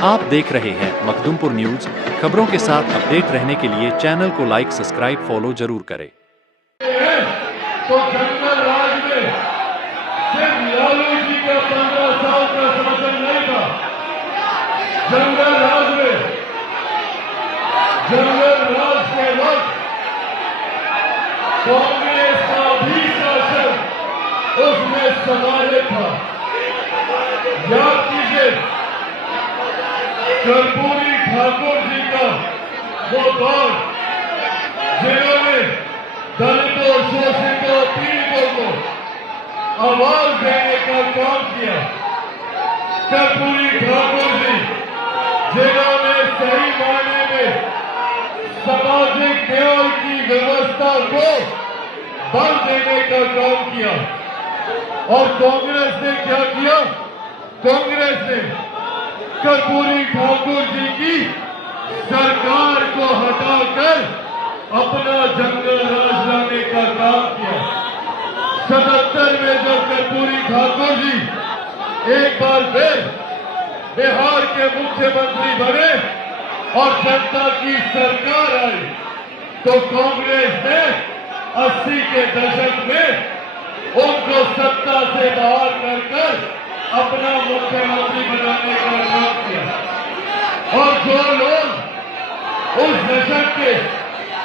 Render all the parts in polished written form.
आप देख रहे हैं मखदुमपुर न्यूज। खबरों के साथ अपडेट रहने के लिए चैनल को लाइक, सब्सक्राइब, फॉलो जरूर करें। तो जंगल राज में सिर्फ लालू जी का 15 साल का शासन नहीं था। जंगल राज में जंगल राज के वक्त कांग्रेस का भी शासन उसमें समाहित था। याद कीजिए, कर्पूरी ठाकुर जी का वो दौर जिन्होंने दलितों, शोषितों, पीड़ितों को आवाज देने का काम किया। कर्पूरी ठाकुर जी जिन्होंने सही मायने में सामाजिक न्याय की व्यवस्था को बल देने का काम किया। और कांग्रेस ने क्या किया? कांग्रेस ने कर्पूरी ठाकुर जी की सरकार को हटाकर अपना जंगल राज लाने का काम किया। 77 में जब कर्पूरी ठाकुर जी एक बार फिर बिहार के मुख्यमंत्री बने और जनता की सरकार आई, तो कांग्रेस ने 80 के दशक में उनको सत्ता से बाहर कर अपना मुख्यमंत्री बनाने का काम किया। और जो लोग उस दशक के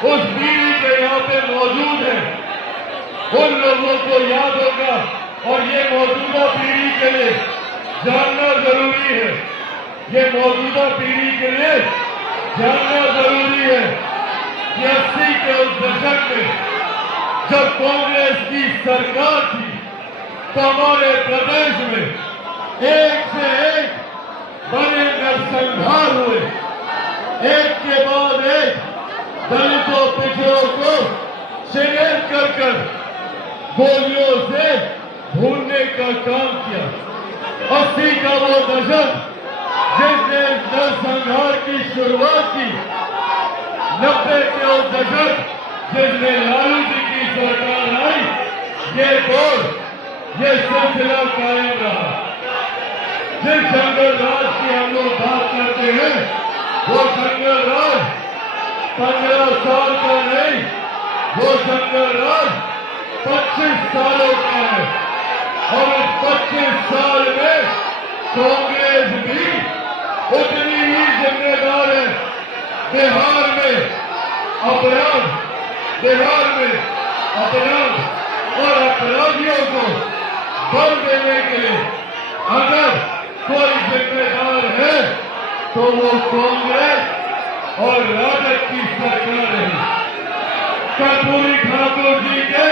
उस पीढ़ी के यहाँ पे मौजूद हैं, उन लोगों को याद होगा। और ये मौजूदा पीढ़ी के लिए जानना जरूरी है, ये मौजूदा पीढ़ी के लिए जानना जरूरी है कि 80 के उस दशक में जब कांग्रेस की सरकार थी तो हमारे प्रदेश में एक से एक बड़े नरसंहार हुए। एक के बाद एक दलितों, पिछड़ों को चिन्हित कर गोलियों से भूनने का काम किया। 80 का वो दशक जिसने नरसंहार की शुरुआत की, 90 के वो दशक जिसने लालू जी की सरकार आई, ये दौर, ये सिलसिला कायम रहा। जिस जंगल राज की हम लोग बात करते हैं, वो जंगल राज 15 साल का नहीं, वो जंगल राज 25 सालों का है। और इस 25 साल में कांग्रेस भी उतनी ही जिम्मेदार है। बिहार में अपराध और अपराधियों को बल देने के लिए अगर कोई जिम्मेदार है तो वो कांग्रेस और राजद की सरकार है। कर्पूरी ठाकुर जी के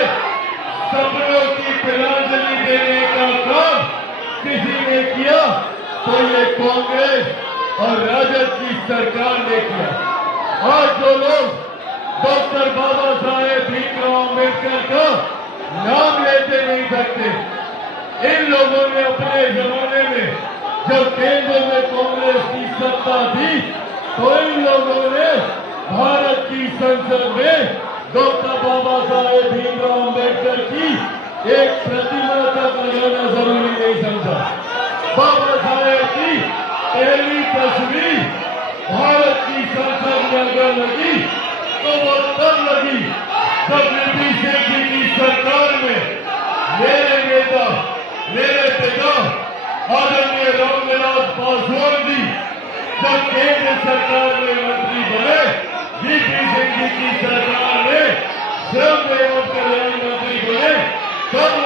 सपनों की तिलांजलि देने का काम किसी ने किया तो ये कांग्रेस और राजद की सरकार ने किया। आज जो लोग डॉक्टर बाबा साहेब भीमराव अम्बेडकर का नाम लेते नहीं सकते, इन लोगों ने अपने जमाने में जब केंद्र में कांग्रेस की सत्ता थी तो इन लोगों ने भारत की संसद में डॉक्टर बाबा साहेब भीमराव अम्बेडकर की एक प्रतिमा तक लगाना जरूरी नहीं समझा। बाबा साहेब की पहली तस्वीर भारत की संसद में अगर लगी तो वो तब लगी जब नीतीश जी की सरकार में मेरे नेता, मेरे पिता आदरणीय रामविलास पासवान जी जब केंद्र सरकार में मंत्री बने, वीपी सिंह जी की सरकार में श्रम एवं कल्याण मंत्री बने, तब